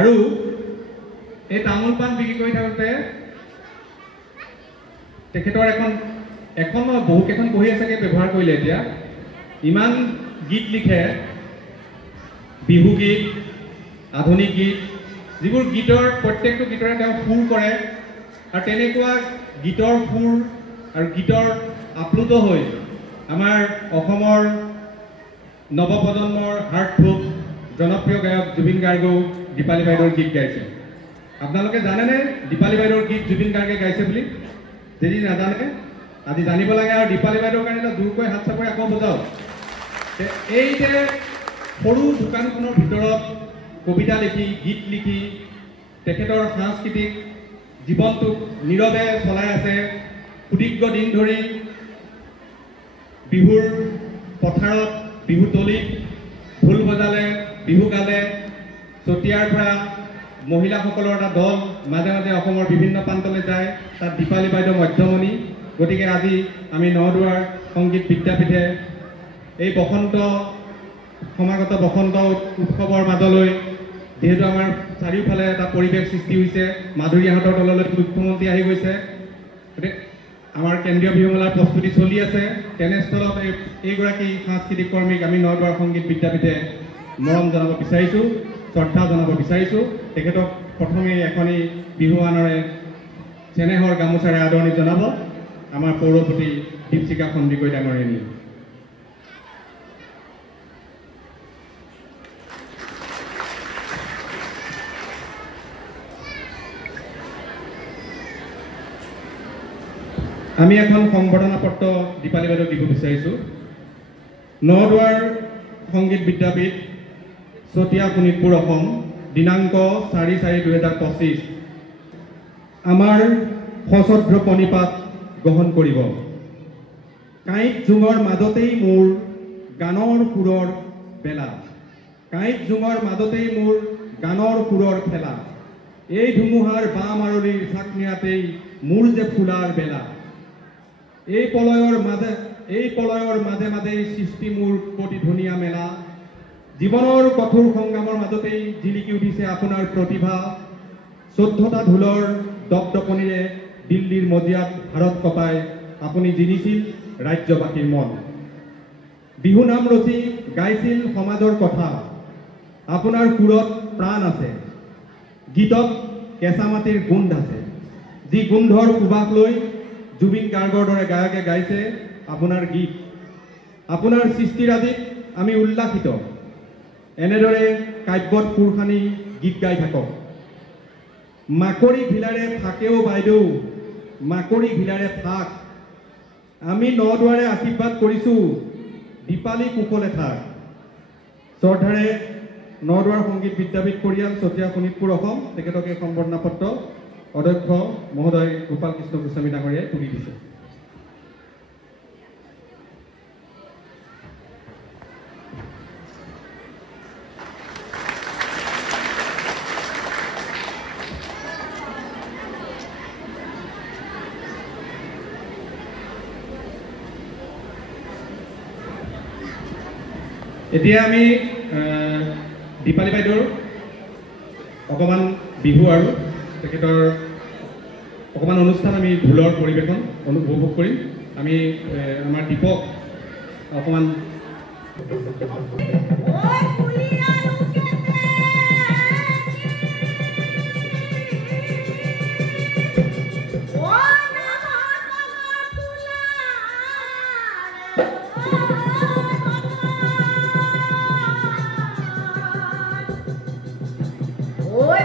আৰু এই তামোল পাণ বিক্ৰী কৰি থাকোঁতে তেখেতৰ এখন বহুকেইখন বহি চাগে ব্যৱহাৰ কৰিলে। এতিয়া ইমান গীত লিখে, বিহু গীত, আধুনিক গীত, যিবোৰ গীতৰ প্ৰত্যেকটো গীতৰে তেওঁ সুৰ কৰে আৰু তেনেকুৱা গীতৰ সুৰ আৰু গীতৰ আপ্লুত হৈ আমাৰ অসমৰ নৱপ্ৰজন্মৰ হাৰ্টথ্ৰব জনপ্ৰিয় গায়ক জুবিন গাৰ্গেও দীপালী বাইদেউৰ গীত গাইছে। আপোনালোকে জানেনে দীপালী বাইদেউৰ গীত জুবিন গাৰ্গে গাইছে বুলি? যদি নাজানে আজি জানিব লাগে। আৰু দীপালী বাইদেউৰ কাৰণে জোৰকৈ হাত চাপৰি আকৌ বজাওক। এই যে সৰু দোকানখনৰ ভিতৰত কবিতা লিখি, গীত লিখি তেখেতৰ সাংস্কৃতিক জীৱনটোক নীৰৱে চলাই আছে। সুদীৰ্ঘ দিন ধৰি বিহুৰ পথাৰত, বিহুতলীত ঢোল বজালে, বিহু গালে, চতিয়াৰ পৰা মহিলাসকলৰ এটা দল মাজে মাজে অসমৰ বিভিন্ন প্ৰান্তলৈ যায়। তাত দীপালী বাইদেউ মধ্যমণি। গতিকে আজি আমি নদুৱাৰ সংগীত বিদ্যাপীঠে এই সমাগত বসন্ত উৎসৱৰ মাজলৈ যিহেতু আমাৰ চাৰিওফালে এটা পৰিৱেশ সৃষ্টি হৈছে, মাধুৰীহঁতৰ দললৈ মুখ্যমন্ত্ৰী আহি গৈছে, গতিকে আমাৰ কেন্দ্ৰীয় বিহুমেলাৰ প্ৰস্তুতি চলি আছে। তেনেস্থলত এইগৰাকী সাংস্কৃতিক কৰ্মীক আমি নদুৱাৰ সংগীত বিদ্যাপীঠে মৰম জনাব বিচাৰিছোঁ, শ্ৰদ্ধা জনাব বিচাৰিছোঁ। তেখেতক প্ৰথমে এখনি বিহুৱানৰে চেনেহৰ গামোচাৰে আদৰণি জনাব আমাৰ পৌৰপতি দীপশিখা সন্দিকৈ ডাঙৰীয়ানী। আমি এখন সম্বৰ্ধনা পত্ৰ দীপালী বাইদেউক দিব বিচাৰিছোঁ। নদুৱাৰ সংগীত বিদ্যাপীঠ, চতিয়া শোণিতপুৰ, অসম, দিনাংক 4/4/2025। আমাৰ সশ্ৰদ্ধ প্ৰণিপাত গ্ৰহণ কৰিব। কাঁইট জোঙৰ মাজতেই মোৰ গানৰ সুৰৰ বেলা, কাঁইট জোঙৰ মাজতেই মোৰ গানৰ সুৰৰ খেলা, এই ধুমুহাৰ বাঁ মাৰলিৰ চাক নিয়াতেই মোৰ যে ফুলাৰ বেলা, এই পলয়ৰ মাজে মাজেই সৃষ্টি মোৰ প্ৰতিধ্বনিয়া মেলা, জীৱনৰ কঠোৰ সংগ্ৰামৰ মাজতেই জিলিকি উঠিছে আপোনাৰ প্ৰতিভা, 14টা ঢোলৰ দপদপনিৰে দিল্লীৰ মজিয়াত ভাৰত কপাই আপুনি জিনিছিল ৰাজ্যবাসীৰ মন। বিহু নাম ৰচি গাইছিল সমাজৰ কথা, আপোনাৰ সুৰত প্ৰাণ আছে, গীতত কেঁচা মাটিৰ গোন্ধ আছে, যি গোন্ধৰ সুবাস লৈ জুবিন গাৰ্গৰ দৰে গায়কে গাইছে আপোনাৰ গীত। আপোনাৰ সৃষ্টিৰাজিত আমি উল্লাসিত। এনেদৰে কাব্যত সুৰ সানি গীত গাই থাকক। মাকৰি ভিলাৰে থাকেও বাইদেউ, মাকৰি ভিলাৰে থাক, আমি নদুৱাৰে আশীৰ্বাদ কৰিছোঁ, দীপালী কুশলে থাক। শ্ৰদ্ধাৰে নদুৱাৰ সংগীত বিদ্যাপীঠ পৰিয়াল, চতিয়া শোণিতপুৰ, অসম। তেখেতক এই সম্বৰ্ধনা পত্ৰ অধ্যক্ষ মহোদয় গোপাল কৃষ্ণ গোস্বামী ডাঙৰীয়াই তুলি দিছে। এতিয়া আমি দীপালী বাইদেউৰ অকণমান বিহু আৰু তেখেতৰ অকণমান অনুষ্ঠান আমি ঢোলৰ পৰিৱেশন উপভোগ কৰিম। আমি আমাৰ দীপক অকণমান Oi,